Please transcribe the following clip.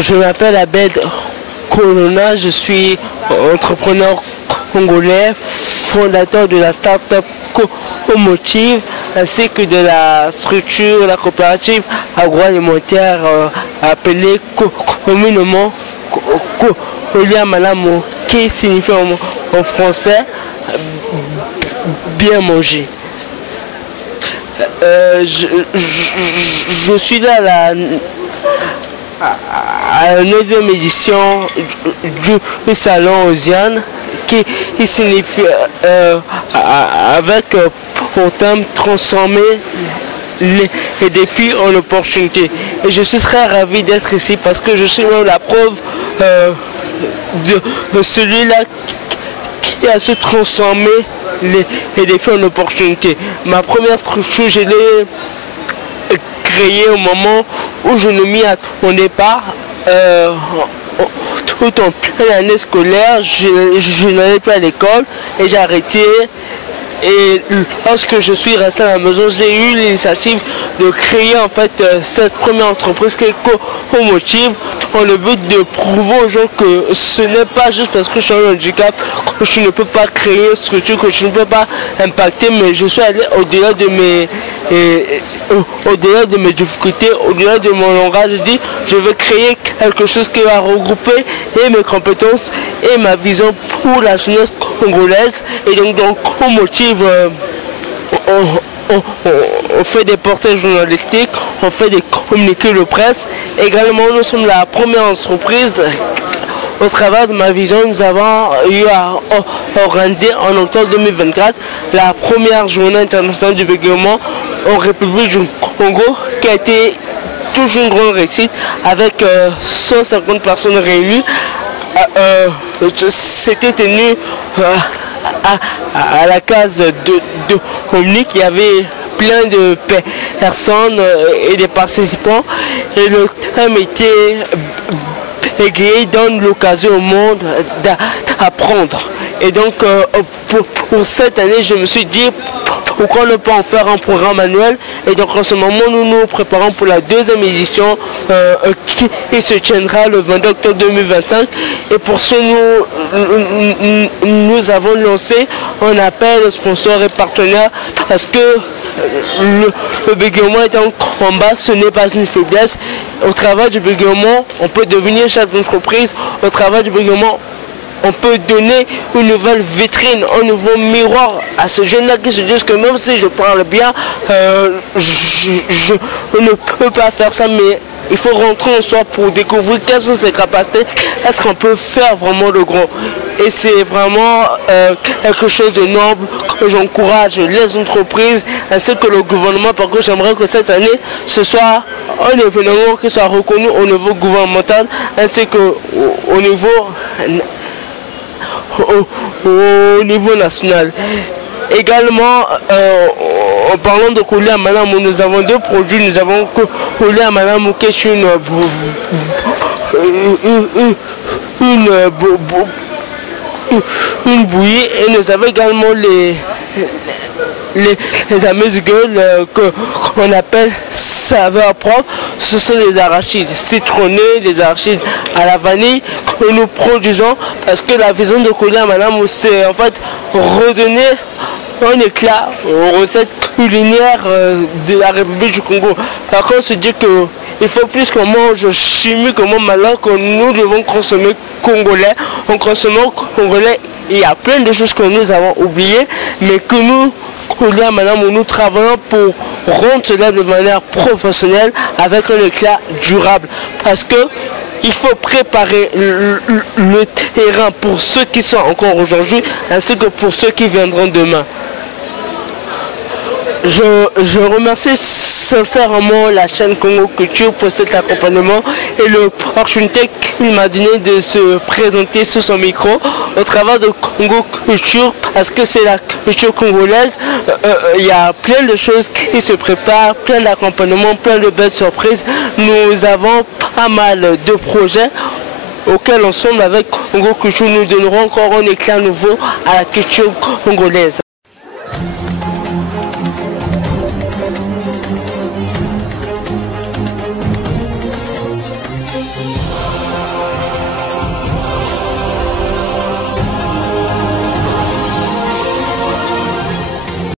Je m'appelle Abed Colonna, je suis entrepreneur congolais, fondateur de la start-up Comotive ainsi que de la structure, la coopérative agroalimentaire appelée communément Kolia Malamu, qui signifie en français bien manger. Je suis là à la 9e édition du salon Osiane qui signifie avec pour thème transformer les défis en opportunités. Et je suis très ravi d'être ici parce que je suis même la preuve de celui-là qui a su transformer les défis en opportunités. Ma première structure, je l'ai créée au moment où je ne m'y attendais pas. Tout en pleine année scolaire, je n'allais plus à l'école et j'ai arrêté. Et lorsque je suis resté à la maison, j'ai eu l'initiative de créer en fait cette première entreprise qui est Comotive, dans le but de prouver aux gens que ce n'est pas juste parce que je suis un handicap que je ne peux pas créer une structure, que je ne peux pas impacter, mais je suis allé au-delà de mes difficultés, au-delà de mon langage. Je dis, je vais créer quelque chose qui va regrouper et mes compétences et ma vision pour la jeunesse congolaise. Et donc Comotive, on fait des portraits journalistiques, on fait des communiqués de presse. Également, nous sommes la première entreprise. Au travers de ma vision, nous avons eu à organiser en octobre 2024 la première journée internationale du bégaiement en République du Congo, qui a été toujours une grande réussite avec 150 personnes réunies. C'était tenu à la case de Omnic. Il y avait plein de personnes et des participants et le thème était égayé, donne l'occasion au monde d'apprendre. Et donc pour cette année, je me suis dit pourquoi ne pas en faire un programme annuel. Et donc en ce moment, nous nous préparons pour la 2e édition qui se tiendra le 22 octobre 2025. Et pour ce, nous avons lancé un appel aux sponsors et partenaires parce que le bégaiement est un combat, ce n'est pas une faiblesse. Au travail du bégaiement, on peut devenir chef d'entreprise. Au travail du bégaiement, on peut donner une nouvelle vitrine, un nouveau miroir à ces jeunes-là qui se disent que même si je parle bien, je ne peux pas faire ça, mais il faut rentrer en soi pour découvrir quelles sont ses capacités, est-ce qu'on peut faire vraiment le grand. Et c'est vraiment quelque chose de noble que j'encourage les entreprises ainsi que le gouvernement, parce que j'aimerais que cette année, ce soit un événement qui soit reconnu au niveau gouvernemental ainsi qu'au niveau national. Également, en parlant de Kolia Malamu, nous avons 2 produits. Nous avons Kolia Malamu qui est une bouillie, et nous avons également les amuse-gueules qu'on appelle saveur propre. Ce sont les arachides citronnés, les arachides à la vanille que nous produisons, parce que la vision de Kolia Malamu, c'est en fait redonner un éclat aux recettes culinaires de la République du Congo. Par contre, on se dit que il faut plus qu'on mange chimique, qu'on mange malin, que nous devons consommer congolais. En consommant congolais, il y a plein de choses que nous avons oubliées, mais que nous, Kolia Malamu, nous travaillons pour rendre cela de manière professionnelle avec un éclat durable. Parce que il faut préparer le terrain pour ceux qui sont encore aujourd'hui, ainsi que pour ceux qui viendront demain. Je remercie sincèrement la chaîne Congo Culture pour cet accompagnement et l'opportunité qu'il m'a donné de se présenter sur son micro au travers de Congo Culture, parce que c'est la culture congolaise. Il y a plein de choses qui se préparent, plein d'accompagnements, plein de belles surprises. Nous avons pas mal de projets auxquels ensemble avec Congo Culture nous donnerons encore un éclat nouveau à la culture congolaise.